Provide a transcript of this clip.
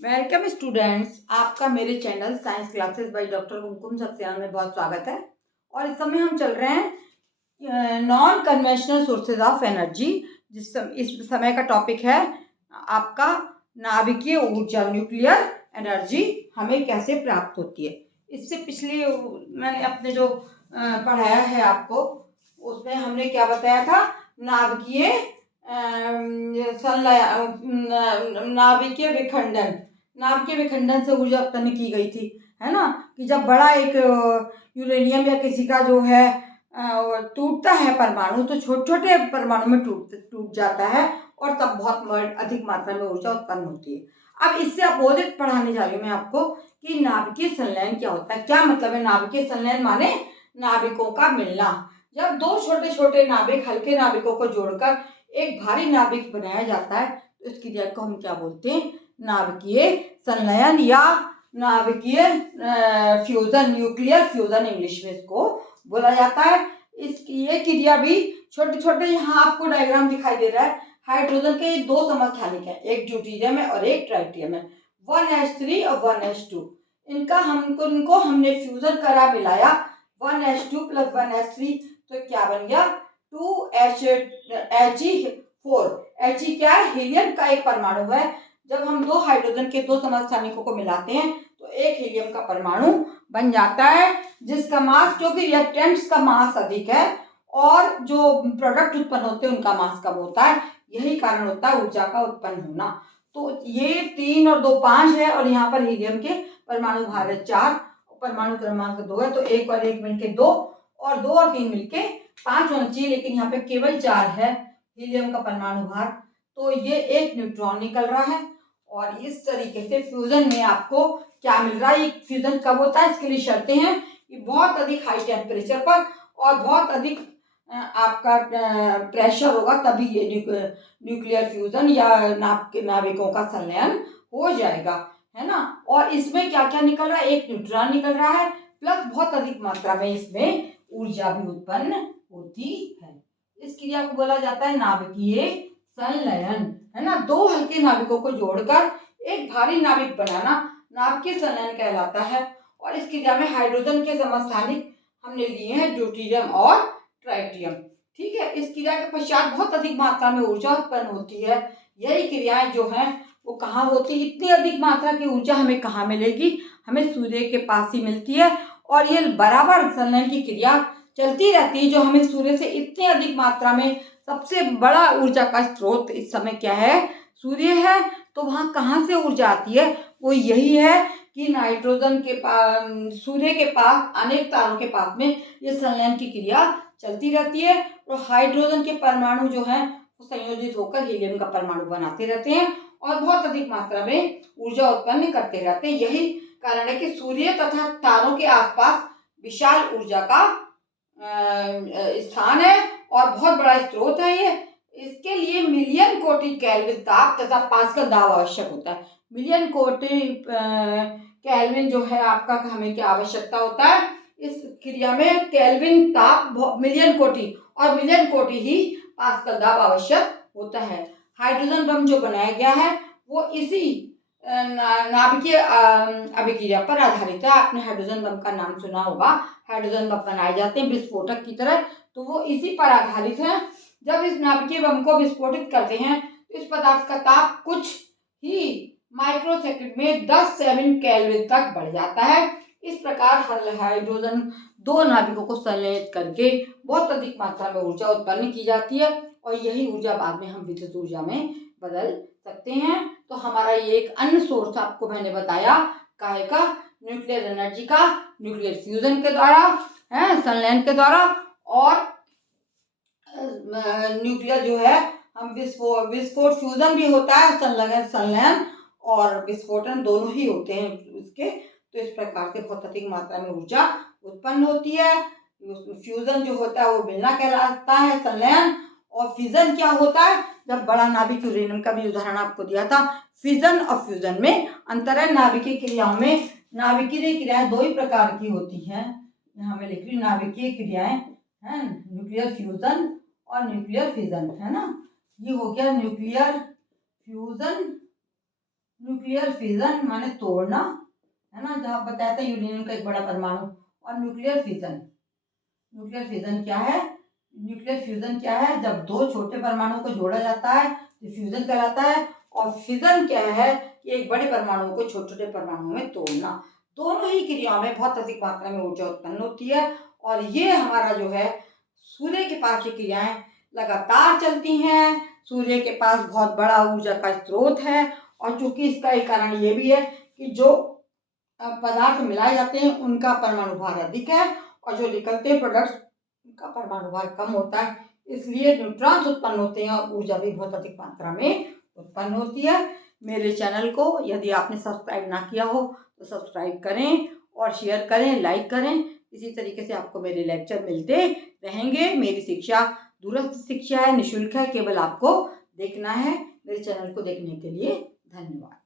Welcome students, आपका मेरे channel science classes by doctor Kumkum Saxena में बहुत स्वागत है। और इस समय हम चल रहे हैं non conventional sources of energy. इस समय का टॉपिक है आपका नाभिकीय ऊर्जा, न्यूक्लियर एनर्जी हमें कैसे प्राप्त होती है। इससे पिछले मैंने अपने जो पढ़ाया है आपको, उसमें हमने क्या बताया था, नाभिकीय नाभिकीय विखंडन। नाभिकीय विखंडन से ऊर्जा उत्पन्न की गई थी, है ना, कि जब बड़ा एक यूरेनियम या किसी का जो है टूटता है परमाणु, तो छोटे छोटे परमाणु में टूट जाता है और तब बहुत अधिक मात्रा में ऊर्जा उत्पन्न होती है। अब इससे अपोजिट पढ़ाने जा रही हूँ मैं आपको कि नाभिकीय संलयन क्या होता है। क्या मतलब है नाभिकीय संलयन? माने नाभिकों का मिलना। जब दो छोटे छोटे नाभिक, हल्के नाभिकों को जोड़कर एक भारी नाभिक बनाया जाता है, तो इस क्रिया को हम क्या बोलते हैं? नाभिकीय संलयन या नाभिकीय फ्यूजन, न्यूक्लियर फ्यूजन इंग्लिश में इसको बोला जाता है। ये क्रिया भी छोटे छोटे, यहाँ आपको डायग्राम दिखाई दे रहा है, हाइड्रोजन के दो समस्थानिक हैं, एक ड्यूटेरियम है और एक ट्राइटियम है, 1s3 और 1s2। इनको हमने फ्यूजन करा, मिलाया 1s2 प्लस 1s3, तो क्या बन गया 2He4। He क्या है? हीलियम का एक परमाणु है। जब हम दो हाइड्रोजन के दो समस्थानिकों को मिलाते हैं तो एक हीलियम का परमाणु बन जाता है, जिसका मास, क्योंकि रिएक्टेंट्स का मास अधिक है और जो प्रोडक्ट उत्पन्न होते हैं उनका मास कम होता है, यही कारण होता है ऊर्जा का उत्पन्न होना। तो ये 3 और 2 5 है और यहाँ पर हीलियम के परमाणु भार है 4, परमाणु क्रमांक 2 है, तो 1 और 1 मिलके 2 और 2 और 3 मिलके 5 होना चाहिए, लेकिन यहाँ पे केवल 4 है हीलियम का परमाणु भार, तो ये एक न्यूट्रॉन निकल रहा है। और इस तरीके से फ्यूजन में आपको क्या मिल रहा है? ये फ्यूजन कब होता है, इसके लिए शर्तें हैं कि बहुत अधिक हाई टेम्परेचर पर और बहुत अधिक आपका प्रेशर होगा, तभी ये न्यूक्लियर फ्यूजन या नाभिकों का संलयन हो जाएगा, है ना। और इसमें क्या क्या निकल रहा है? एक न्यूट्रॉन निकल रहा है, प्लस बहुत अधिक मात्रा में इसमें ऊर्जा भी उत्पन्न होती है। इस क्रिया को बोला जाता है नाभिकीय संलयन, है ना। दो हल्के नाभिकों को जोड़कर एक भारी नाभिक बनाना नाभिकीय संलयन कहलाता है। और इस क्रिया में हाइड्रोजन के समस्थानिक हमने लिए हैं ड्यूटेरियम और ट्राइटियम, ठीक है। इस क्रिया के पश्चात बहुत अधिक मात्रा में ऊर्जा उत्पन्न होती है। यही क्रियाएं जो हैं वो कहाँ होती है? इतनी अधिक मात्रा की ऊर्जा हमें कहाँ मिलेगी? हमें सूर्य के पास ही मिलती है। और ये बराबर संलयन की क्रिया चलती रहती है। जो हमें सूर्य से इतनी अधिक मात्रा में, सबसे बड़ा ऊर्जा का स्रोत इस समय क्या है? सूर्य है। तो वहाँ कहाँ से ऊर्जा आती है? वो यही है कि नाइट्रोजन के पास, सूर्य के पास अनेक तारों के पास में ये संलयन की क्रिया चलती रहती है और हाइड्रोजन के परमाणु जो हैं वो संयोजित होकर हीलियम का परमाणु बनाते रहते हैं और बहुत अधिक मात्रा में ऊर्जा उत्पन्न करते रहते हैं। यही कारण है कि सूर्य तथा तारों के आसपास विशाल ऊर्जा का स्थान है और बहुत बड़ा स्रोत है ये। इसके लिए मिलियन कोटि केल्विन ताप तथा पास्कल दाब आवश्यक होता है। मिलियन कोटि केल्विन जो है आपका, हमें क्या आवश्यकता होता है इस क्रिया में? केल्विन ताप मिलियन कोटि, और मिलियन कोटि ही पास्कल दाब आवश्यक होता है। हाइड्रोजन बम जो बनाया गया है वो इसी नाभिकीय अभिक्रिया पर आधारित है। आपने हाइड्रोजन बम का नाम सुना होगा। हाइड्रोजन बम बनाए जाते हैं विस्फोटक की तरह, तो वो इसी पर आधारित है। जब इस नाभिकीय बम को विस्फोटित करते हैं तो इस पदार्थ का ताप कुछ ही माइक्रोसेकंड में 10 केल्विन तक बढ़ जाता है। इस प्रकार हाइड्रोजन दो नाभिकों को संलयित करके बहुत अधिक मात्रा में ऊर्जा उत्पन्न की जाती है और यही ऊर्जा बाद में हम विद्युत ऊर्जा में बदल सकते हैं। तो हमारा ये एक अन्य सोर्स आपको मैंने बताया, काहे का? न्यूक्लियर एनर्जी का, न्यूक्लियर फ्यूजन के द्वारा, है संलयन के द्वारा। और न्यूक्लियर जो है हम विस्फोट फ्यूजन भी होता है, संलयन और विस्फोटन दोनों ही होते हैं उसके। तो इस प्रकार से बहुत अधिक मात्रा में ऊर्जा उत्पन्न होती है। फ्यूजन जो होता है वो मिलना कहलाता है, संलयन। और फिजन क्या होता है? जब बड़ा नाभिक, यूरेनियम का भी उदाहरण आपको दिया था। फिजन और फ्यूजन में अंतर है। नाभिकीय क्रियाओं में नाभिकीय क्रियाएं दो ही प्रकार की होती हैं। यहाँ मैं लिख रही हूँ नाभिकीय क्रियाएं, है न्यूक्लियर फ्यूजन और न्यूक्लियर फिजन, है ना। ये हो गया न्यूक्लियर फ्यूजन न्यूक्लियर फिजन माने तोड़ना, है ना, जहाँ बताया था यूरेनियम का एक बड़ा परमाणु। और न्यूक्लियर फिजन, न्यूक्लियर फिजन क्या है? न्यूक्लियर फ्यूजन क्या है? जब दो छोटे परमाणुओं को जोड़ा जाता है तो फ्यूजन कहलाता है। और फिजन क्या है? कि एक बड़े परमाणु को छोटे छोटे परमाणुओं में तोड़ना। दोनों ही क्रियाओं में बहुत अधिक मात्रा में ऊर्जा उत्पन्न होती है। और ये हमारा जो है सूर्य के पास ये क्रियाएं लगातार चलती हैं। सूर्य के पास बहुत बड़ा ऊर्जा का स्रोत है। और चूंकि इसका एक कारण ये भी है कि जो पदार्थ मिलाए जाते हैं उनका परमाणु भार अधिक है, और जो निकलते प्रोडक्ट्स का परमाणु भार कम होता है, इसलिए न्यूट्रॉन्स उत्पन्न होते हैं और ऊर्जा भी बहुत अधिक मात्रा में उत्पन्न होती है। मेरे चैनल को यदि आपने सब्सक्राइब ना किया हो तो सब्सक्राइब करें और शेयर करें, लाइक करें। इसी तरीके से आपको मेरे लेक्चर मिलते रहेंगे। मेरी शिक्षा दूरस्थ शिक्षा है, निःशुल्क है, केवल आपको देखना है। मेरे चैनल को देखने के लिए धन्यवाद।